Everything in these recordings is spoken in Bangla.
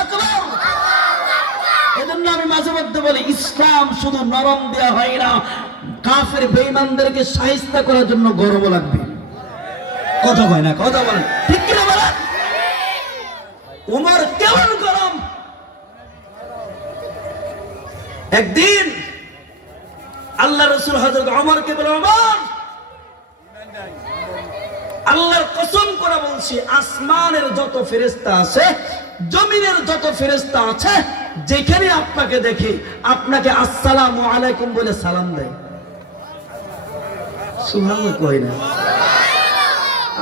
আল্লাহু আকবার। এজন্য আমি মাঝে মধ্যে বলি, ইসলাম শুধু নরম দেওয়া হয় না, কাফের বেঈমানদেরকে শায়েস্তা করার জন্য গরম লাগবে। কথা কয় না, কথা বলেন ঠিক কি না বলেন? ওমর কেমন গরম! একদিন আল্লাহ রাসূল হযরত ওমরকে বলে, ওমর, আল্লাহর কসম করে বলছি, আসমানের যত ফেরেশতা আছে, জমিনের যত ফেরেশতা আছে, যেখানে আপনাকে দেখে আপনাকে আসসালামু আলাইকুম বলে সালাম দেয়। সুবহানাল্লাহ কই না?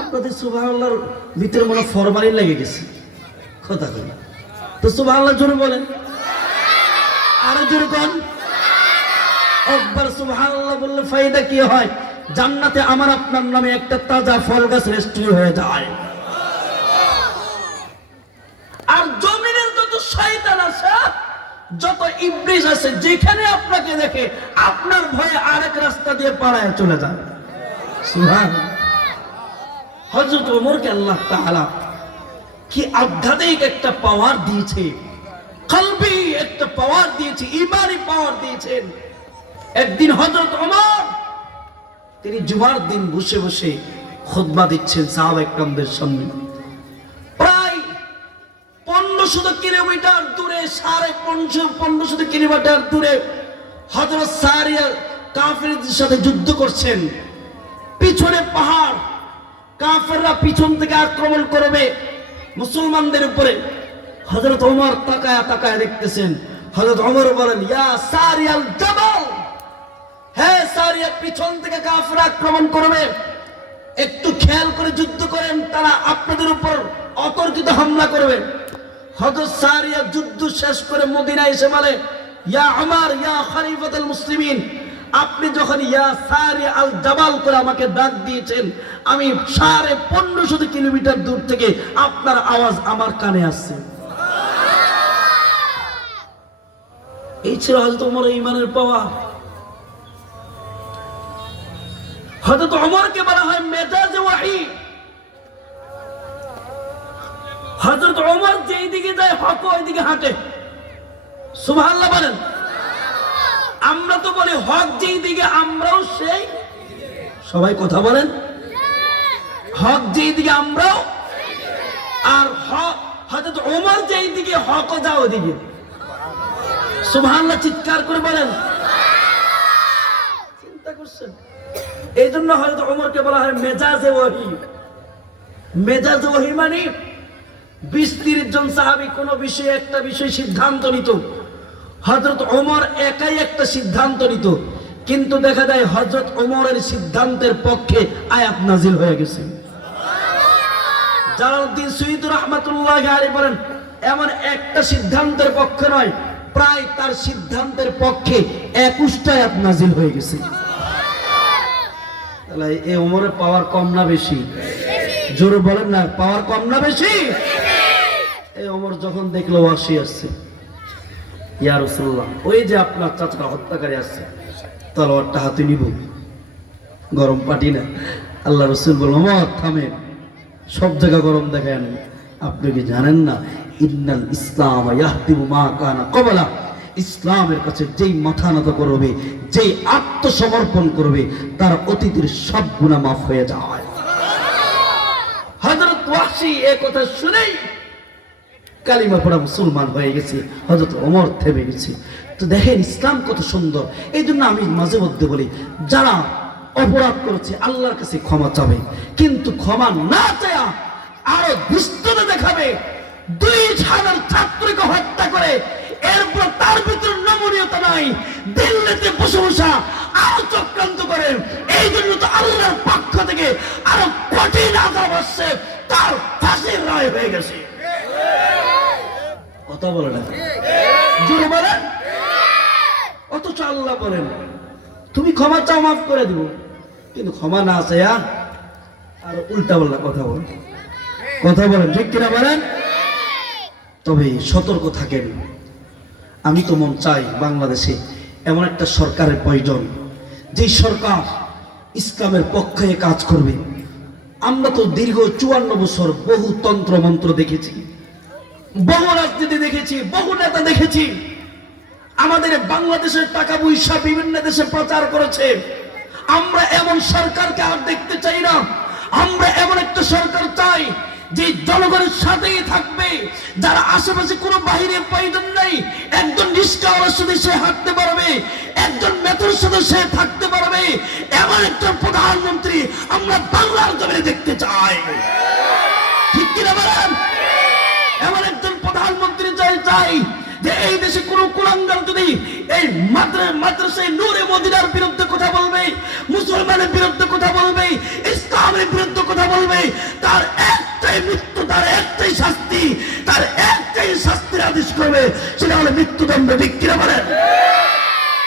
আপনাদের সুবহানাল্লাহর ভিতরে মনে ফরমালিন লেগে গেছে। কথা কই না তো? সুবহানাল্লাহ জোরে বলেন, আরো জোরে কোন। একবার সুবহানাল্লাহ বললে ফায়দা কি হয়? জান্নাতে আমার আপনার নামে একটা তাজা ফল গাছ রেজিস্ট্রি হয়ে যায়। আর জমিনের যত শয়তান আছে, যত ইবলিস আছে, যেখানে আপনাকে দেখে আপনার ভয়ে আরেক রাস্তা দিয়ে পালায় চলে যায়। সুবহানাল্লাহ। হযরত ওমরকে আল্লাহ তাআলা কি আধ্যাত্মিক একটা পাওয়ার দিয়েছে, কলবি একটা পাওয়ার দিয়েছে, ঈমানি পাওয়ার দিয়েছেন। একদিন হযরত ওমর তিনি জুমার দিন বসে বসে খুতবা দিচ্ছেন সাহাবা একরামদের সামনে। প্রায় 1500 কিলোমিটার দূরে, 1500 কিলোমিটার দূরে হযরত সারিয়া কাফেরদের সাথে যুদ্ধ করছেন। পিছনে পাহাড়, কাফেররা পিছন থেকে আক্রমণ করবে মুসলমানদের উপরে। হযরত ওমর তাকায়া তাকায়া দেখতেছেন। হযরত ওমর বলেন, ইয়া সারিয়াল জাবাল, হে সারিয়া, পিছন থেকে কাফেররা আক্রমণ করবে, একটু খেয়াল করে যুদ্ধ করেন, তারা আপনাদের উপর অতর্কিত হামলা করবে। হযরত সারিয়া যুদ্ধ শেষ করে মদিনায় এসে বলে, ইয়া ওমর, ইয়া খলিফাতুল মুসলিমিন, আপনি যখন ইয়া সারিয়া আল জাবাল করে আমাকে ডাক দিয়েছেন, আমি 1550 কিলোমিটার দূর থেকে আপনার আওয়াজ আমার কানে আসছে। এই ছিল হযরত ওমরের ঈমানের পাওয়ার। হযরত ওমরকে বলা হয় মেজাজে ওয়াহী। হযরত ওমর যেই দিকে যায় হক ওই দিকে হাঁটে। সুবহানাল্লাহ বলেন। আমরা তো বলি হক যেই দিকে আমরাও সেই। সবাই কথা বলেন, হক যেই দিকে আমরাও, আর হযরত ওমর যেই দিকে হকও যায় ওদিকে। সুবহানাল্লাহ চিৎকার করে বলেন। চিন্তা করছেন? এই জন্য হযরত ওমরকে বলা হয় মেজাজে ওয়াহী। মেজাজে ওয়াহী মানে 20-30 জন সাহাবী কোন বিষয়ে একটা বিষয় সিদ্ধান্ত নিত, হযরত ওমর একাই একটা সিদ্ধান্ত নিত, কিন্তু দেখা যায় হযরত ওমরের সিদ্ধান্তের পক্ষে আয়াত নাজিল হয়ে গেছে। জালালউদ্দিন সুয়ুতী রাহমাতুল্লাহি আলাইহি বলেন, এমন একটা সিদ্ধান্তের পক্ষে নয়, প্রায় তার সিদ্ধান্তের পক্ষে 21টা আয়াত নাজিল হয়ে গেছে। তাহলে এই ওমরের পাওয়ার কম না বেশি? জোরে বলেন না, পাওয়ার কম না বেশি? এই ওমর যখন দেখলো ওয়াসি আসছে, ইয়া রাসূলুল্লাহ, ওই যে আপনার চাচা হত্যাকারী আসছে, তলোয়ারটা হাতে নিব, গরম পাটি না। আল্লাহ রাসূল বলল, ওমর থামেন, সব জায়গা গরম দেখেন, আপনি কি জানেন না ইন্নাল ইসলাম ইয়াহদিমু মা কানা ক্বাবলা, ইসলামের কাছে যেই মাথা নত করবে, যেই আত্মসমর্পণ করবে, তার অতীতের সব গুনাহ মাফ হয়ে যায়। হযরত ওয়াসি এই কথা শুনেই কালিমা পড়া মুসলমান হয়ে গেছে। হযরত ওমর থেমে গেছে। তো দেখেন ইসলাম কত সুন্দর। এই জন্য আমি মাঝে মধ্যে বলি, যারা অপরাধ করেছে আল্লাহর কাছে ক্ষমা চাবে, কিন্তু ক্ষমা না চায়া আরো দুষ্টতা দেখাবে। 2000 ছাত্রকে হত্যা করে এরপর তার ভিতরে নমনীয়তা নাই, দিল্লিতে বসে বসা আরো চক্রান্ত করে। এই জন্য তো আল্লাহর পক্ষ থেকে আরো কঠিন আযাব আসছে, তার ফাঁসির রায় হয়ে গেছে। কথা বলে না, জোরে বলেন। অথচ আল্লাহ বলেন তুমি ক্ষমা চাও, মাফ করে দিব, কিন্তু ক্ষমা না চায়া আর উল্টা পাল্টা কথা বলেন। কথা বলেন ঠিক কিনা বলেন? তবে সতর্ক থাকেন। আমি তো মন চাই বাংলাদেশে এমন একটা সরকারের প্রয়োজন, যে সরকার ইসলামের পক্ষে কাজ করবে। আমরা তো দীর্ঘ 54 বছর বহু তন্ত্র মন্ত্র দেখেছি, বহু রাজনীতি দেখেছি, বহু নেতা দেখেছি আমাদের বাংলাদেশের টাকা পয়সা বিভিন্ন দেশে প্রচার করেছে। আমরা এমন সরকারকে আর দেখতে চাই না। আমরা এমন একটা সরকার চাই যে জনগণের সাথেই থাকবে, যার আশেপাশে কোনো বাহিরের প্রয়োজন নেই। একজন রিস্কাওয়ালার সাথে সে হাঁটতে পারবে, একজন মেথর সাথে সে থাকতে পারবে। এমন একটা প্রধানমন্ত্রী আমরা বাংলার জমিনে দেখতে চাই, ঠিক কিনা বলেন? এমন একজন প্রধানমন্ত্রী চাই যে এই দেশে কোনো কুলাঙ্গার যদি এই মাদ্রাসায় নূরে মদিনার বিরুদ্ধে কথা বলবে, মুসলমানের বিরুদ্ধে কথা বলবে, ইসলামের বিরুদ্ধে কথা বলবে, তার একটাই মৃত্যু, তার একটাই শাস্তি, তার একটাই শাস্তির আদেশ করবে, সেটা হলো মৃত্যুদণ্ড, ঠিক কিনা বলেন?